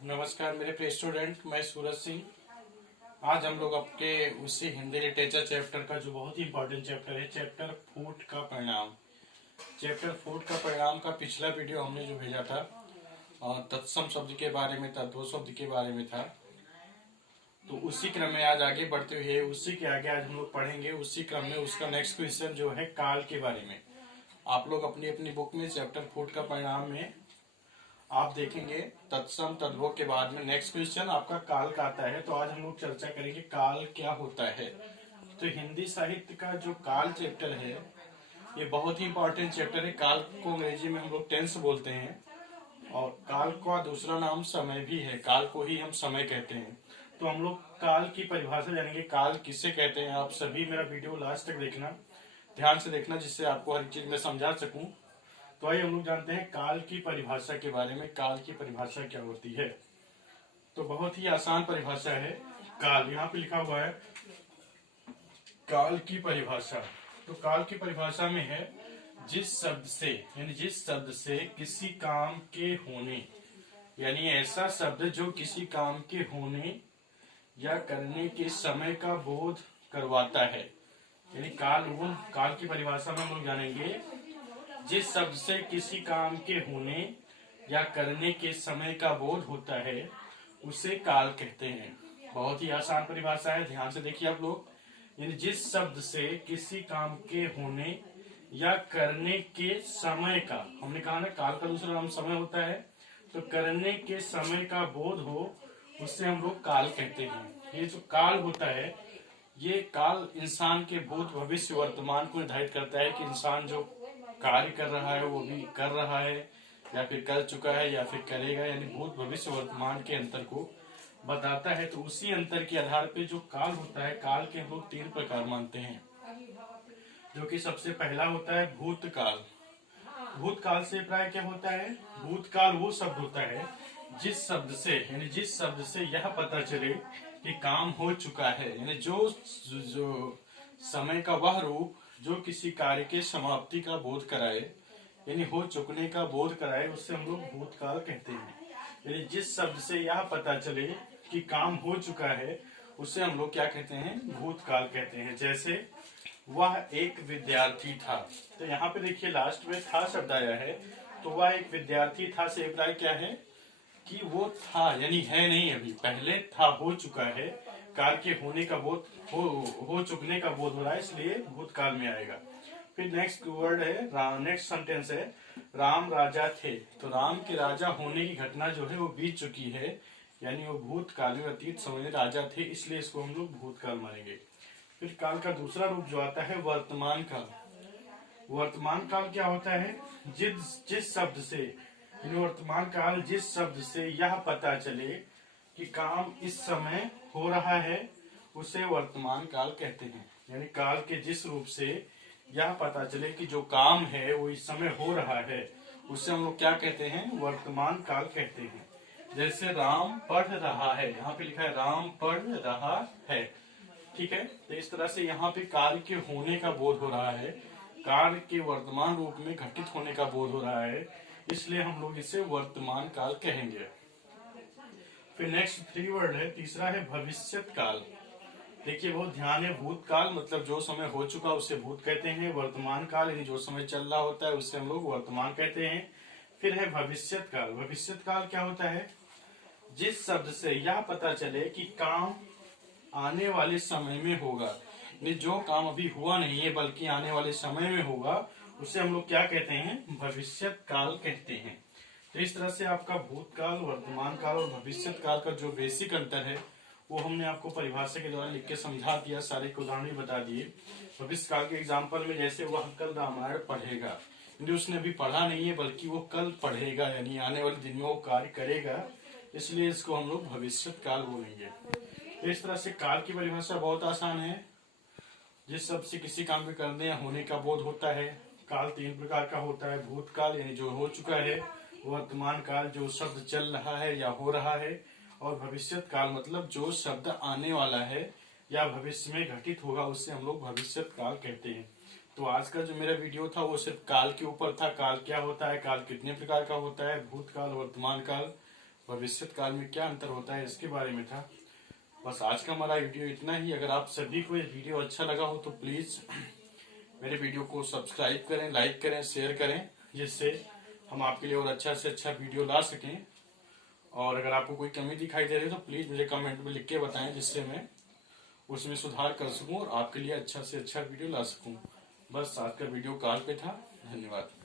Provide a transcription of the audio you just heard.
नमस्कार मेरे प्रिय स्टूडेंट, मैं सूरज सिंह। आज हम लोग आपके उसी हिंदी लिटरेचर चैप्टर का जो बहुत ही इंपॉर्टेंट चैप्टर है, चैप्टर फूट का परिणाम। चैप्टर फूट का परिणाम का पिछला वीडियो हमने जो भेजा था और तत्सम शब्द के बारे में था, दो शब्द के बारे में था। तो उसी क्रम में आज आगे बढ़ते हुए उसी के आगे आज हम लोग पढ़ेंगे। उसी क्रम में उसका नेक्स्ट क्वेश्चन जो है काल के बारे में। आप लोग अपनी अपनी बुक में चैप्टर फूट का परिणाम में आप देखेंगे तत्सम तद्भव के बाद में नेक्स्ट क्वेश्चन आपका काल का आता है। तो आज हम लोग चर्चा करेंगे काल क्या होता है। तो हिंदी साहित्य का जो काल चैप्टर है ये बहुत ही इंपॉर्टेंट चैप्टर है। काल को अंग्रेजी में हम लोग टेंस बोलते हैं और काल का दूसरा नाम समय भी है। काल को ही हम समय कहते हैं। तो हम लोग काल की परिभाषा जानेंगे, काल किसे कहते हैं। आप सभी मेरा वीडियो लास्ट तक देखना, ध्यान से देखना, जिससे आपको हर चीज में समझा सकूं। तो आइए हम लोग जानते हैं काल की परिभाषा के बारे में। काल की परिभाषा क्या होती है। तो बहुत ही आसान परिभाषा है काल। यहाँ पे लिखा हुआ है काल की परिभाषा। तो काल की परिभाषा में है जिस शब्द से किसी काम के होने, यानी ऐसा शब्द जो किसी काम के होने या करने के समय का बोध करवाता है। यानी काल की परिभाषा में हम लोग जानेंगे जिस शब्द से किसी काम के होने या करने के समय का बोध होता है उसे काल कहते हैं। बहुत ही आसान परिभाषा है, ध्यान से देखिए आप लोग। यानी जिस शब्द से किसी काम के होने या करने के समय का, हमने कहा ना काल का दूसरा नाम समय होता है, तो करने के समय का बोध हो उससे हम लोग काल कहते हैं। ये जो काल होता है, ये काल इंसान के भूत भविष्य वर्तमान को निर्धारित करता है कि इंसान जो कार्य कर रहा है वो भी कर रहा है या फिर कर चुका है या फिर करेगा, यानी भूत भविष्य वर्तमान के अंतर को बताता है। तो उसी अंतर के आधार पे जो काल होता है, काल के हम लोग 3 प्रकार मानते हैं। जो कि सबसे पहला होता है भूतकाल। भूतकाल से प्राय क्या होता है, भूतकाल वो शब्द होता है जिस शब्द से यह पता चले कि काम हो चुका है। यानी जो समय का वह रूप जो किसी कार्य के समाप्ति का बोध कराए, यानी हो चुकने का बोध कराए, उससे हम लोग भूतकाल कहते हैं। यानी जिस शब्द से यह पता चले कि काम हो चुका है उसे हम लोग क्या कहते हैं, भूतकाल कहते हैं। जैसे वह एक विद्यार्थी था। तो यहाँ पे देखिए लास्ट में था शब्द आया है, तो वह एक विद्यार्थी था से अभिप्राय क्या है कि वो था, यानी है नहीं, अभी पहले था, हो चुका है। काल के होने का बोध हो चुकने का बोध हो रहा है, इसलिए भूतकाल में आएगा। फिर नेक्स्ट वर्ड है, नेक्स्ट सेंटेंस है राम राजा थे। तो राम के राजा होने की घटना जो है वो बीत चुकी है, यानी वो भूतकाल में अतीत समय में राजा थे, इसलिए इसको हम लोग भूतकाल मानेंगे। फिर काल का दूसरा रूप जो आता है वर्तमान काल। वर्तमान काल क्या होता है, जिस शब्द से, वर्तमान काल जिस शब्द से यह पता चले कि काम इस समय हो रहा है उसे वर्तमान काल कहते हैं। यानी काल के जिस रूप से यह पता चले कि जो काम है वो इस समय हो रहा है उसे हम लोग क्या कहते हैं, वर्तमान काल कहते हैं। जैसे राम पढ़ रहा है, यहाँ पे लिखा है राम पढ़ रहा है, ठीक है। तो इस तरह से यहाँ पे कार्य के होने का बोध हो रहा है, कार्य के वर्तमान रूप में घटित होने का बोध हो रहा है, इसलिए हम लोग इसे वर्तमान काल कहेंगे। फिर नेक्स्ट 3 वर्ड है, तीसरा है भविष्यत काल। देखिए बहुत ध्यान है, भूतकाल मतलब जो समय हो चुका उसे भूत कहते हैं। वर्तमान काल यानी जो समय चल रहा होता है उससे हम लोग वर्तमान कहते हैं। फिर है भविष्यत काल। भविष्यत काल क्या होता है, जिस शब्द से यह पता चले कि काम आने वाले समय में होगा, जो काम अभी हुआ नहीं है बल्कि आने वाले समय में होगा, उसे हम लोग क्या कहते हैं, भविष्यत काल कहते हैं। तो इस तरह से आपका भूतकाल, वर्तमान काल और भविष्यत काल का जो बेसिक अंतर है वो हमने आपको परिभाषा के द्वारा लिख के समझा दिया, सारे उदाहरण बता दिए। भविष्य काल के एग्जाम्पल में जैसे वह कल रामायण पढ़ेगा, उसने अभी पढ़ा नहीं है बल्कि वो कल पढ़ेगा, यानी आने वाले दिन में वो कार्य करेगा, इसलिए इसको हम लोग भविष्यत काल बोलेंगे। इस तरह से काल की परिभाषा बहुत आसान है। जिस शब्द से किसी काम के करने या होने का बोध होता है। काल 3 प्रकार का होता है, भूतकाल यानी जो हो चुका है, वर्तमान काल जो शब्द चल रहा है या हो रहा है, और भविष्यत काल मतलब जो शब्द आने वाला है या भविष्य में घटित होगा उससे हम लोग भविष्यत काल कहते हैं। तो आज का जो मेरा वीडियो था वो सिर्फ काल के ऊपर था। काल क्या होता है, काल कितने प्रकार का होता है, भूतकाल, वर्तमान काल, भविष्य काल में क्या अंतर होता है इसके बारे में था। बस आज का हमारा वीडियो इतना ही। अगर आप सभी को ये वीडियो अच्छा लगा हो तो प्लीज मेरे वीडियो को सब्सक्राइब करें, लाइक करें, शेयर करें, जिससे हम आपके लिए और अच्छा से अच्छा वीडियो ला सकें। और अगर आपको कोई कमी दिखाई दे रही है तो प्लीज मुझे कमेंट में लिख के बताएं, जिससे मैं उसमें सुधार कर सकूं और आपके लिए अच्छा से अच्छा वीडियो ला सकूं। बस आज का वीडियो काल पे था। धन्यवाद।